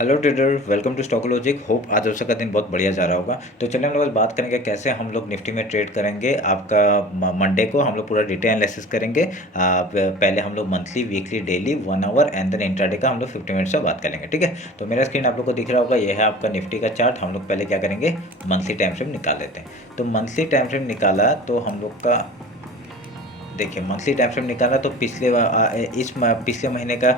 Hello trader, welcome to stock logic. Hope आज आप सबका दिन बहुत बढ़िया जा रहा होगा। तो चलिए हम लोग आज बात करेंगे कैसे हम लोग निफ्टी में ट्रेड करेंगे। आपका मंडे को हम लोग पूरा डिटेल एनालिसिस करेंगे। पहले हम लोग monthly, weekly, daily, 1 hour and then intraday का हम लोग 50 मिनट्स में बात करेंगे। ठीक है, तो मेरा स्क्रीन आप लोग को दिख रहा होगा, ये है आपका निफ्टी का चार्ट। हम लोग पहले क्या करेंगे, मंथली टाइम फ्रेम निकाल लेते हैं। तो मंथली टाइम फ्रेम निकाला तो हम लोग का देखिए, मंथली टाइम फ्रेम निकाला तो पिछले महीने का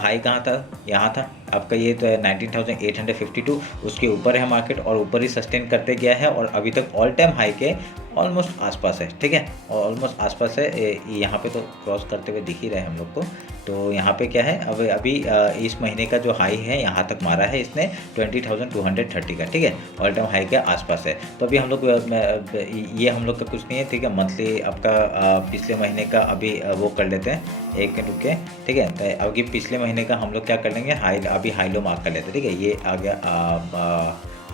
हाई कहाँ था, यहाँ था आपका। ये तो 19,852, उसके ऊपर है मार्केट और ऊपर ही सस्टेन करते गया है और अभी तक ऑल टाइम हाई के ऑलमोस्ट आसपास है। ठीक है, ऑलमोस्ट आसपास है। यहाँ पे तो क्रॉस करते हुए दिख ही रहा है हम लोग को। तो यहाँ पे क्या है, अब अभी इस महीने का जो हाई है यहाँ तक मारा है इसने 20,230 का। ठीक है, ऑल टाइम हाई के आसपास है। तो अभी हम लोग ये हम लोग का कुछ नहीं है। ठीक है, मंथली आपका पिछले महीने का अभी वो कर लेते हैं, एक मिनट रुक के। ठीक है, तो अभी पिछले महीने का हम लोग क्या कर लेंगे, हाई अभी हाई लो मार्क कर लेते हैं। ठीक है, ये आ गया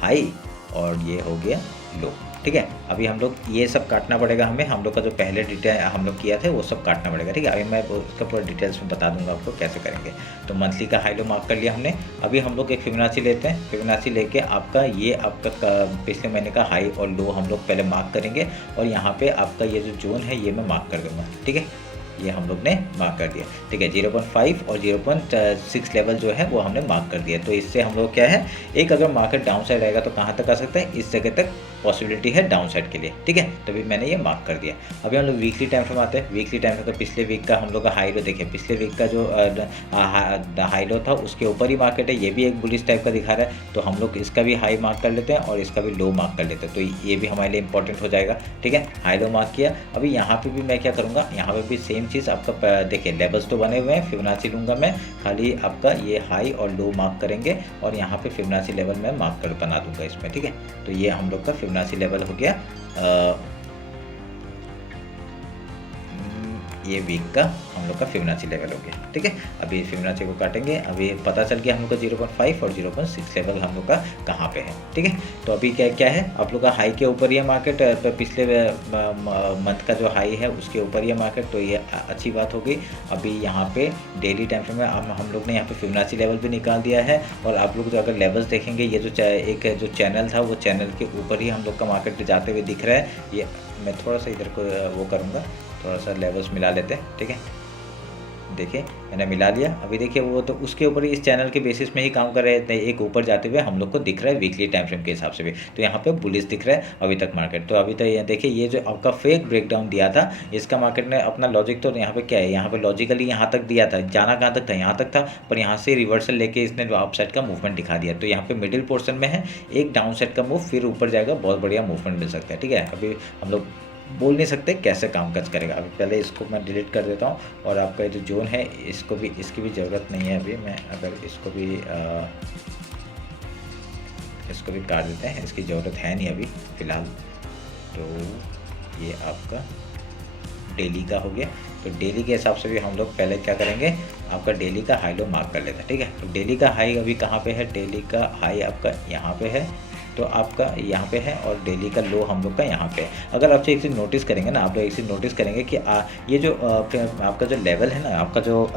हाई और ये हो गया लो। ठीक है, अभी हम लोग ये सब काटना पड़ेगा हमें। हम लोग का जो पहले डिटेल हम लोग किया था वो सब काटना पड़ेगा। ठीक है, अभी मैं उसका पूरा डिटेल्स में बता दूंगा आपको कैसे करेंगे। तो मंथली का हाई लो मार्क कर लिया हमने। अभी हम लोग एक फिबोनाची लेते हैं। फिबोनाची लेके आपका ये आपका पिछले महीने का हाई और लो हम लोग पहले मार्क करेंगे और यहाँ पे आपका ये जो जोन है ये मैं मार्क कर दूंगा। ठीक है, ये हम लोग ने मार्क कर दिया। ठीक है, 0.5 और 0.6 लेवल जो है वो हमने मार्क कर दिया। तो इससे हम लोग क्या है, एक अगर मार्केट डाउन साइड रहेगा तो कहाँ तक आ सकता है, इस जगह तक पॉसिबिलिटी है डाउन साइड के लिए। ठीक है, तो अभी मैंने ये मार्क कर दिया। अभी हम लोग वीकली टाइम फ्रेम आते हैं। वीकली टाइम फ्रेम का पिछले वीक का हम लोग का हाई लो देखिए, पिछले वीक का जो हाई लो था उसके ऊपर ही मार्केट है। ये भी एक बुलिश टाइप का दिखा रहा है, तो हम लोग इसका भी हाई मार्क कर लेते हैं और इसका भी लो मार्क कर लेते हैं। तो ये भी हमारे लिए इंपॉर्टेंट हो जाएगा। ठीक है, हाई लो मार्क किया। अभी यहाँ पे भी मैं क्या करूँगा, यहाँ पे भी सेम चीज़ आपका देखिए, लेवल्स तो बने हुए हैं। फिबोनाची लूँगा मैं, खाली आपका ये हाई और लो मार्क करेंगे और यहाँ पे फिबोनाची लेवल मैं मार्क कर बना दूंगा इसमें। ठीक है, तो ये हम लोग का फिबोनाची लेवल हो गया। ये वीक का हम लोग का फिबोनाची लेवल हो गया। ठीक है, अभी फिबोनाची को काटेंगे। अभी पता चल गया हम लोग का 0.5 और 0.6 लेवल हम लोग का कहाँ पे है। ठीक है, तो अभी क्या क्या है, आप लोग का हाई के ऊपर ये मार्केट, पिछले मंथ का जो हाई है उसके ऊपर ये मार्केट, तो ये अच्छी बात हो गई। अभी यहाँ पे डेली टाइम फ्रेम में हम लोग ने यहाँ पे फिबोनाची लेवल भी निकाल दिया है और आप लोग जो अगर लेवल्स देखेंगे, ये जो एक जो चैनल था वो चैनल के ऊपर ही हम लोग का मार्केट जाते हुए दिख रहा है। ये मैं थोड़ा सा इधर को वो करूँगा, थोड़ा सा लेवल्स मिला लेते हैं। ठीक है, देखिए मैंने मिला लिया। अभी देखिए वो तो उसके ऊपर ही, इस चैनल के बेसिस में ही काम कर रहे थे। एक ऊपर जाते हुए हम लोग को दिख रहा है वीकली टाइम फ्रेम के हिसाब से भी। तो यहाँ पे बुलिश दिख रहा है अभी तक मार्केट। तो अभी तो ये देखिए, ये जो आपका फेक ब्रेकडाउन दिया था इसका मार्केट ने अपना लॉजिक, तो यहाँ पे क्या है, यहाँ पे लॉजिकली यहाँ तक दिया था, जाना कहाँ तक था, यहाँ तक था, पर यहाँ से रिवर्सल लेके इसने अप साइड का मूवमेंट दिखा दिया। तो यहाँ पे मिडिल पोर्शन में है, एक डाउन साइड का मूव, फिर ऊपर जाएगा, बहुत बढ़िया मूवमेंट मिल सकता है। ठीक है, अभी हम लोग बोल नहीं सकते कैसे काम काज करेगा। अभी पहले इसको मैं डिलीट कर देता हूँ और आपका जो जोन है इसको भी, इसकी भी ज़रूरत नहीं है। अभी मैं अगर इसको भी काट देते हैं, इसकी ज़रूरत है नहीं अभी फ़िलहाल। तो ये आपका डेली का हो गया। तो डेली के हिसाब से भी हम लोग पहले क्या करेंगे, आपका डेली का हाई लो मार्क कर लेते हैं। ठीक है, तो डेली का हाई अभी कहाँ पे है, डेली का हाई आपका यहाँ पे है, तो आपका यहाँ पे है, और डेली का लो हम लोग का यहाँ पे है। अगर आप एक चीज़ नोटिस करेंगे ना, आप लोग एक चीज़ नोटिस करेंगे कि ये जो आपका जो लेवल है ना, आपका जो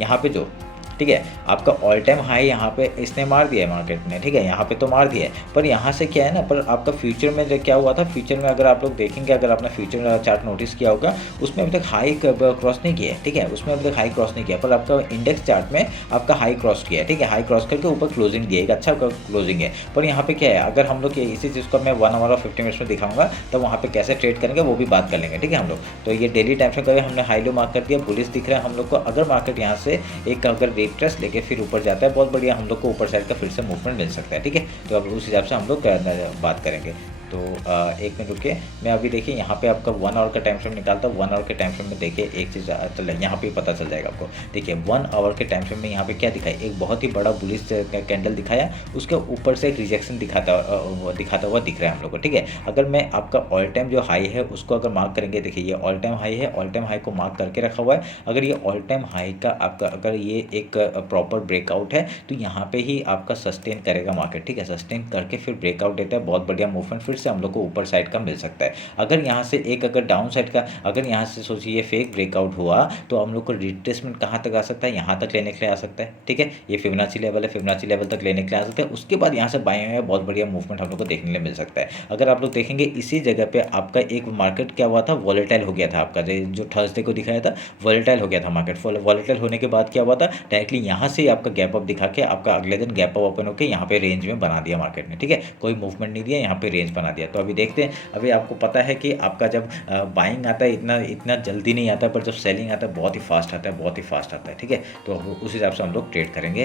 यहाँ पे जो, ठीक है, आपका ऑल टाइम हाई यहाँ पे इसने मार दिया है मार्केट ने। ठीक है, यहाँ पे तो मार दिया है, पर यहाँ से क्या है ना, पर आपका फ्यूचर में जो क्या हुआ था, फ्यूचर में अगर आप लोग देखेंगे, अगर आपने फ्यूचर चार्ट नोटिस किया होगा, उसमें अभी तक हाई क्रॉस नहीं किया है। ठीक है, उसमें अभी तक हाई क्रॉस नहीं किया, पर आपका इंडेक्स चार्ट में आपका हाई क्रॉस किया है। ठीक है, हाई क्रॉस करके ऊपर क्लोजिंग दिया, एक अच्छा क्लोजिंग है। पर यहाँ पे क्या है, अगर हम लोग इसी चीज़ को मैं 1 आवर और 50 मिनट्स में दिखाऊंगा, तो वहाँ पे कैसे ट्रेड करेंगे वो भी बात कर लेंगे। ठीक है, हम लोग तो ये डेली टाइम फ्रेम का हमने हाई लो मार्क कर दिया, बुलिश दिख रहा है हम लोग को। अगर मार्केट यहाँ से एक अगर रिट्रेस लेके फिर ऊपर जाता है, बहुत बढ़िया हम लोग को ऊपर साइड का फिर से मूवमेंट मिल सकता है। ठीक है, तो अब उस हिसाब से हम लोग बात करेंगे। तो एक मिनट रुकिए, मैं अभी देखिए यहाँ पे आपका 1 आवर का टाइम फ्रेम निकालता हूँ। 1 आवर के टाइम फ्रेम में देखिए एक चीज़ चल यहाँ पे पता चल जाएगा आपको। देखिए 1 आवर के टाइम फ्रेम में यहाँ पे क्या दिखाया, एक बहुत ही बड़ा बुलिश कैंडल दिखाया, उसके ऊपर से एक रिजेक्शन दिखाता हुआ दिख रहा है हम लोग को। ठीक है, अगर मैं आपका ऑल टाइम जो हाई है उसको अगर मार्क करेंगे, देखिए ये ऑल टाइम हाई है, ऑल टाइम हाई को मार्क करके रखा हुआ है। अगर ये ऑल टाइम हाई का आपका अगर ये एक प्रॉपर ब्रेकआउट है, तो यहाँ पे ही आपका सस्टेन करेगा मार्केट। ठीक है, सस्टेन करके फिर ब्रेकआउट देता है, बहुत बढ़िया मूवमेंट, फिर से हम लोग को ऊपर साइड का मिल सकता है। अगर यहाँ से एक अगर डाउन साइड का अगर यहाँ से सोचिए ये फेक ब्रेकआउट हुआ तो हम लोग को रिट्रेसमेंट कहाँ तक आ सकता है, यहाँ तक लेने के लिए आ सकता है। ठीक है, ये फिबोनाची लेवल है, फिबोनाची लेवल तक लेने के लिए आ सकता है। उसके बाद यहाँ से बाएं में बहुत बढ़िया मूवमेंट हम लोग को देखने को मिल सकता है। अगर आप लोग देखेंगे इसी जगह पे आपका एक मार्केट क्या हुआ था, वॉलेटाइल हो गया था आपका, जो थर्सडे को दिखाया था वॉलेटाइल हो गया था मार्केट। वॉलेटाइल होने के बाद क्या हुआ था, डायरेक्टली यहाँ से आपका गैप अप दिखा के आपका अगले दिन गैप अप ओपन होकर यहाँ पे रेंज में बना दिया मार्केट ने। ठीक है, कोई मूवमेंट नहीं दिया, यहाँ पे रेंज बना दिया। तो अभी देखते हैं, अभी आपको पता है कि आपका जब बाइंग आता है इतना इतना जल्दी नहीं आता, पर जब सेलिंग आता है बहुत ही फास्ट आता है, बहुत ही फास्ट आता है। ठीक है, तो उस हिसाब से हम लोग ट्रेड करेंगे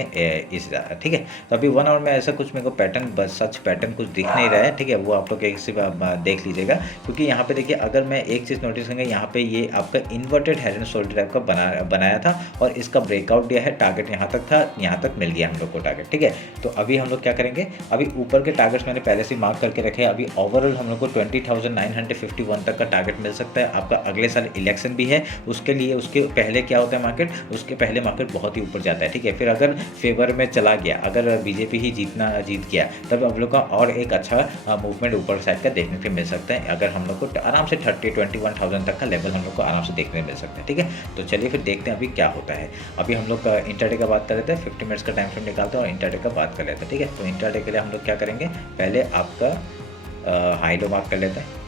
इस। ठीक है, तो अभी 1 आवर में ऐसा कुछ मेरे को पैटर्न बस सच पैटर्न कुछ दिख नहीं रहा है। ठीक है, वो आप लोग एक से देख लीजिएगा, क्योंकि यहाँ पे देखिए अगर मैं एक चीज़ नोटिस करेंगे, यहाँ पे ये आपका inverted head and shoulder type का बनाया था और इसका ब्रेकआउट दिया है। टारगेट यहाँ तक था, यहाँ तक मिल गया हम लोग को टारगेट। ठीक है, तो अभी हम लोग क्या करेंगे, अभी ऊपर के टारगेट्स मैंने पहले से मार्क करके रखे हैं। अभी ओवरऑल हम लोग को 20,951 तक का टारगेट मिल सकता है। आपका अगले साल इलेक्शन भी है, उसके लिए उसके पहले क्या होता है मार्केट, उसके पहले मार्केट बहुत ही ऊपर जाता है। ठीक है, फिर अगर फेवर में चला गया, अगर बीजेपी ही जीत गया, तब हम लोग का और एक अच्छा मूवमेंट ऊपर साइड का देखने को मिल सकता है। अगर हम लोग को आराम से 21,000 तक का लेवल हम लोग को आराम से देखने को मिल सकता है। ठीक है, तो चलिए फिर देखते हैं अभी क्या होता है। अभी हम लोग इंट्राडे का बात कर लेते हैं, 50 मिनट्स का टाइम फ्रेम निकालते हैं और इंट्राडे का बात कर लेते हैं। ठीक है, तो इंट्राडे के लिए हम लोग क्या करेंगे, पहले आपका हाई लो मार्क कर लेते हैं।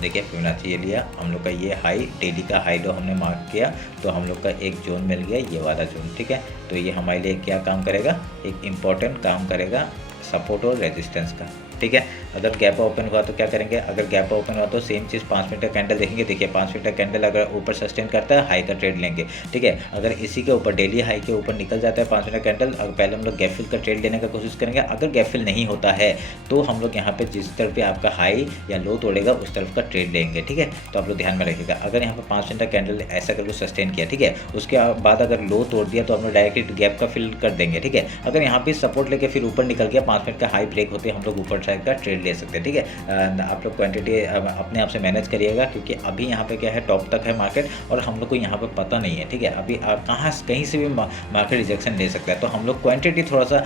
देखिए फिबोनाची ये लिया हम लोग का, ये हाई डेली का हाई लो हमने मार्क किया, तो हम लोग का एक जोन मिल गया, ये वाला जोन। ठीक है, तो ये हमारे लिए क्या काम करेगा, एक इम्पॉर्टेंट काम करेगा सपोर्ट और रेजिस्टेंस का। ठीक है, अगर गैप ओपन हुआ तो क्या करेंगे, अगर गैप ओपन हुआ तो सेम चीज़ 5 मिनट का कैंडल देखेंगे। देखिए 5 मिनट का कैंडल अगर ऊपर सस्टेन करता है, हाई का ट्रेड लेंगे। ठीक है, अगर इसी के ऊपर डेली हाई के ऊपर निकल जाता है 5 मिनट का कैंडल, पहले हम लोग गैप फिल का ट्रेड लेने का कोशिश करेंगे। अगर गैप फिल नहीं होता है तो हम लोग यहाँ पे जिस तरफ पे आपका हाई या लो तोड़ेगा उस तरफ का ट्रेड लेंगे। ठीक है, तो आप लोग ध्यान में रखिएगा। अगर यहाँ पर 5 मिनट का कैंडल ऐसा करके सस्टेन किया, ठीक है, उसके बाद अगर लो तोड़ दिया तो हम लोग डायरेक्टली गैप का फिल कर देंगे। ठीक है, अगर यहाँ पे सपोर्ट लेके फिर ऊपर निकल गया, 5 मिनट का हाई ब्रेक होते हम लोग ऊपर साइड का ट्रेड ले सकते हैं। ठीक है, आप लोग क्वांटिटी अपने आप से मैनेज करिएगा, क्योंकि अभी यहाँ पे क्या है, टॉप तक है मार्केट और हम लोग को यहाँ पे पता नहीं है। ठीक है, अभी कहीं से भी मार्केट रिजेक्शन ले सकता है, तो हम लोग क्वांटिटी थोड़ा सा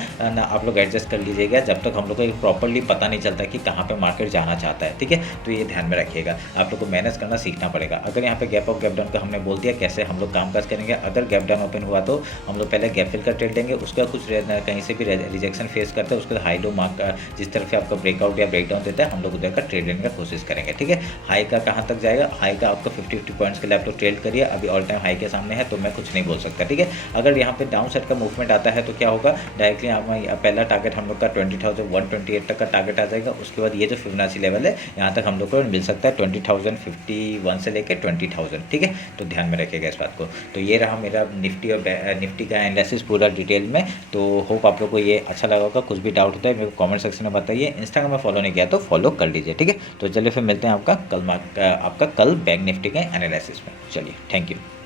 आप लोग एडजस्ट कर लीजिएगा जब तक हम लोग को प्रॉपरली पता नहीं चलता कि कहाँ पे मार्केट जाना चाहता है। ठीक है, तो ये ध्यान में रखिएगा, आप लोग को मैनेज करना सीखना पड़ेगा। अगर यहाँ पे गैप अप गैप डाउन का हमने बोल दिया कैसे हम लोग कामकाज करेंगे। अगर गैप डाउन ओपन हुआ तो हम लोग पहले गैप फिल का ट्रेड लेंगे, उसका कुछ कहीं से भी रिजेक्शन फेस करते हैं, उसके हाई लो मार्क जिस तरफ से आपका ब्रेकआउट या ब्रेकडाउन देता है हम लोग उधर का ट्रेड लेने का कोशिश करेंगे। ठीक है, हाई का कहाँ तक जाएगा, हाई का आपका 50 पॉइंट्स के लिए आप लोग ट्रेड करिए। अभी ऑल टाइम हाई के सामने है तो मैं कुछ नहीं बोल सकता। ठीक है, अगर यहाँ पे डाउन साइड का मूवमेंट आता है तो क्या होगा, डायरेक्टली पहला टारगेट हम लोग का 20,128 तक का टारगेट आ जाएगा। उसके बाद ये जो फिबोनाची लेवल है यहाँ तक हम लोग को मिल सकता है 20,051 से लेकर 20,000। ठीक है, तो ध्यान में रखिएगा इस बात को। तो ये रहा मेरा निफ्टी और निफ्टी का एनालिसिस पूरा डिटेल में। तो होप आप लोग को ये अच्छा लगा होगा। कुछ भी डाउट होता है मेरे को कमेंट सेक्शन में बताइए। इंस्टाग्राम में फॉलो नहीं किया तो फॉलो कर लीजिए। ठीक है, तो चलिए फिर मिलते हैं आपका कल बैंक निफ्टी के एनालिसिस में। चलिए, थैंक यू।